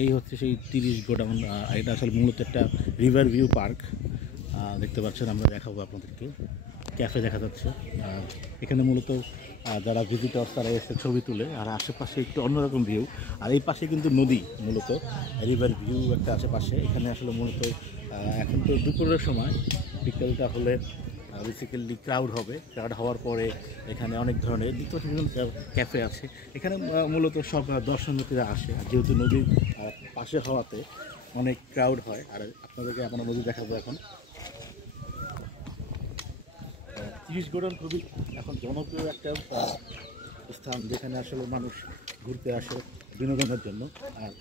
এই হচ্ছে সেই 30 গোডাউন। এটা আসলে মূলত একটা রিভার ভিউ পার্ক। দেখতে পাচ্ছেন, আমরা দেখাবো আপনাদেরকে। ক্যাফে দেখা যাচ্ছে। এখানে মূলত যারা ভিজিটর তারা এসে ছবি তুলে, আর আশেপাশে একটু অন্যরকম ভিউ। আর এই পাশে কিন্তু নদী, মূলত রিভার ভিউ একটা আশেপাশে। এখানে আসলে মূলত এখন তো দুপুরের সময়, বিকেলটা হলে বেসিক্যালি ক্রাউড হবে। ক্রাউড হওয়ার পরে এখানে অনেক ধরনের নিত্য ক্যাফে আছে। এখানে মূলত সব দর্শনার্থীরা আসে। আর যেহেতু নদীর পাশে হওয়াতে অনেক ক্রাউড হয়। আর আপনাদেরকে আপনার নদী দেখাবো এখন। 30 গোডাউন খুবই এখন জনপ্রিয় একটা স্থান, যেখানে আসলে মানুষ ঘুরতে আসে বিনোদনের জন্য। আর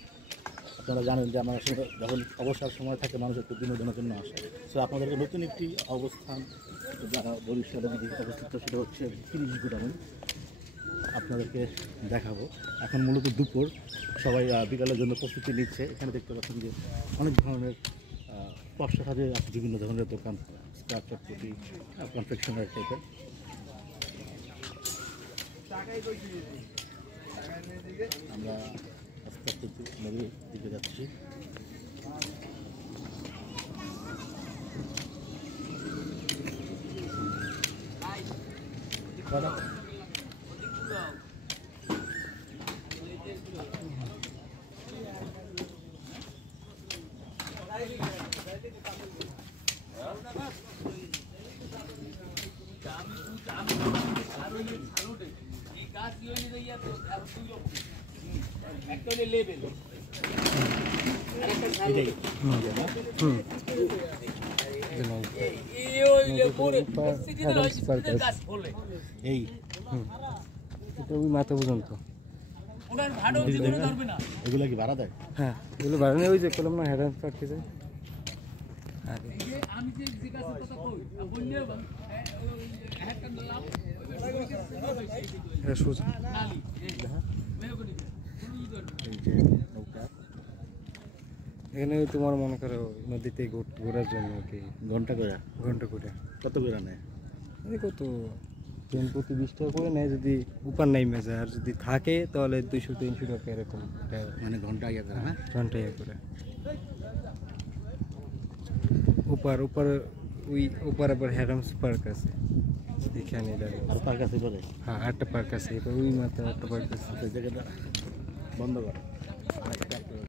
আপনারা জানেন যে আমার আসলে যখন অবসর সময় থাকে মানুষ একটু বিনোদনের জন্য আসে। সো আপনাদেরকে নতুন একটি অবস্থান যারা বরিশালে অবস্থিত, সেটা হচ্ছে 30 গোডাউন, আপনাদেরকে দেখাবো। এখন মূলত দুপুর, সবাই বিকালের জন্য প্রস্তুতি নিচ্ছে। এখানে দেখতে পাচ্ছেন যে অনেক ধরনের পশা সাজে আছে, বিভিন্ন ধরনের দোকান, স্ক্রাপ চটপটি, কনফেকশনারি টাইপের। আমরা আস্তে আস্তে নদীর দিকে যাচ্ছি। মাথা পর্যন্ত এগুলো কি ভাড়া দেয়? হ্যাঁ, এগুলো ভাড়া নেই। ওই যে কলম না হেড পার্কে যায়। এখানে তোমার মনে করো নদীতে ঘোরার জন্য কি ঘন্টা করে কত করে নেয়? কত ট্রেন প্রতি 20 টাকা করে নেয় যদি উপার নাই মেজে, আর যদি থাকে তাহলে 200-300 টাকা এরকম। মানে ঘন্টা ইয়ে করে? হ্যাঁ, ঘন্টা ইয়ে করে। ওপার ওই ওপার আবার হ্যারামস পার্ক আছে, এখানে আর পার্ক আছে পরে? হ্যাঁ, 8টা পার্ক আছে। ওই মাত্র 8টা পার্ক আছে। জায়গাটা বন্ধ করে